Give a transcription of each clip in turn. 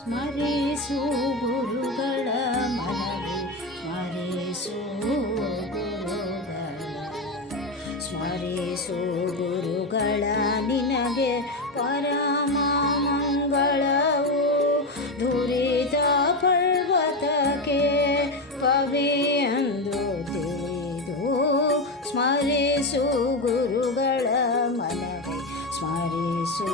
ಸ್ಮರಿಸು ಗುರುಗಳ ಮನವಿ, ಸ್ಮರಿಸು ಗುರುಗಳ ಸ್ಮರಿಸು ಗುರುಗಳ ನಿನಗೆ ಪರಮ ಮಂಗಳವು. ದುರಿತ ಪರ್ವತಕ್ಕೆ ಕವಿಯಂದು ತಿಳಿದು ಸ್ಮರಿಸು ಗುರುಗಳ ಮನವಿ, ಸ್ಮರಿಸು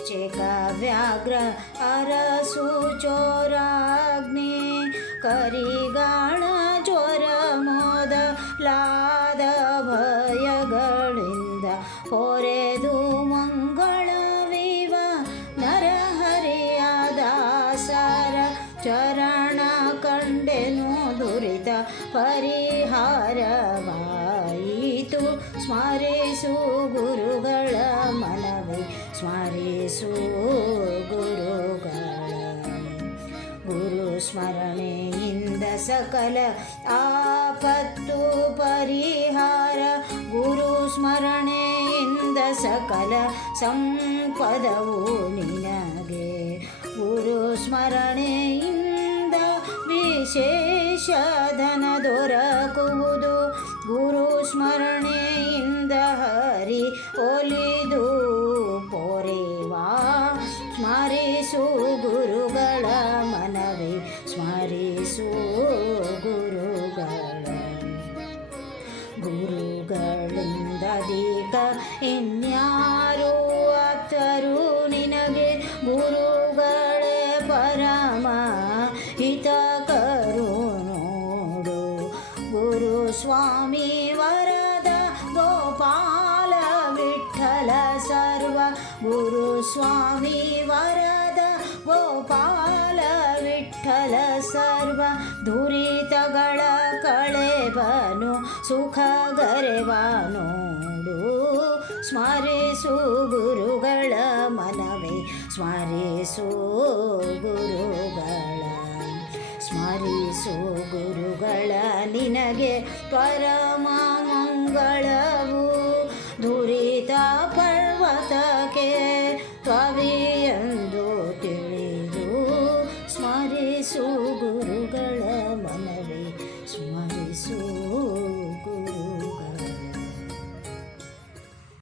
ವ್ಯಾಘ್ರ ಅರಸು ಚೋರಾಗ್ನಿ ಕರಿಗಾಣ ಜ್ವರ ಮೋದ ಲಾದ ಭಯಗಳಿಂದ ಹೊರೆದು ಮಂಗಳವಿವ ನರಹರಿಯ ದಾಸರ ಚರಣ ಕಂಡೆನು ದುರಿತ ಪರಿಹಾರವಾಯಿತು, ಸ್ಮರಿಸು ಗುರುಗಳ ಸ್ಮರಿಸು ಗುರುಗಳ. ಗುರು ಸ್ಮರಣೆಯಿಂದ ಸಕಲ ಆಪತ್ತು ಪರಿಹಾರ. ಗುರು ಸ್ಮರಣೆಯಿಂದ ಸಕಲ ಸಂಪದವು ನಿನಗೆ. ಗುರು ಸ್ಮರಣೆಯಿಂದ ವಿಶೇಷ ಧನ ದೊರಕುವುದು. ಗುರು ಸ್ಮರಣೆಯಿಂದ ಸ್ಮರಿಸು ಗುರುಗಳ. ಗುರುಗಳಿಂದ ದೀಕ ಇನ್ಯಾರೋ ಆಪ್ತರು ನಿನಗೆ ಗುರುಗಳೇ ಪರಮ ಹಿತಕರು ನೋಡು ಗುರು ಸ್ವಾಮಿ ವರದ ಗೋಪಾಲ ವಿಠಲ ಸರ್ವ. ಗುರು ಸ್ವಾಮಿ ವರದ ಗೋಪಾಲ ಸರ್ವ ದುರಿತಗಳ ಕಳೆವನು ಸುಖ ಗರೆವ ನೋಡು. ಸ್ಮರಿಸು ಗುರುಗಳ ಮನವೇ, ಸ್ಮರಿಸು ಗುರುಗಳ ಸ್ಮರಿಸು ಗುರುಗಳ ನಿನಗೆ ಪರಮ ಮಂಗಳವು Jesus.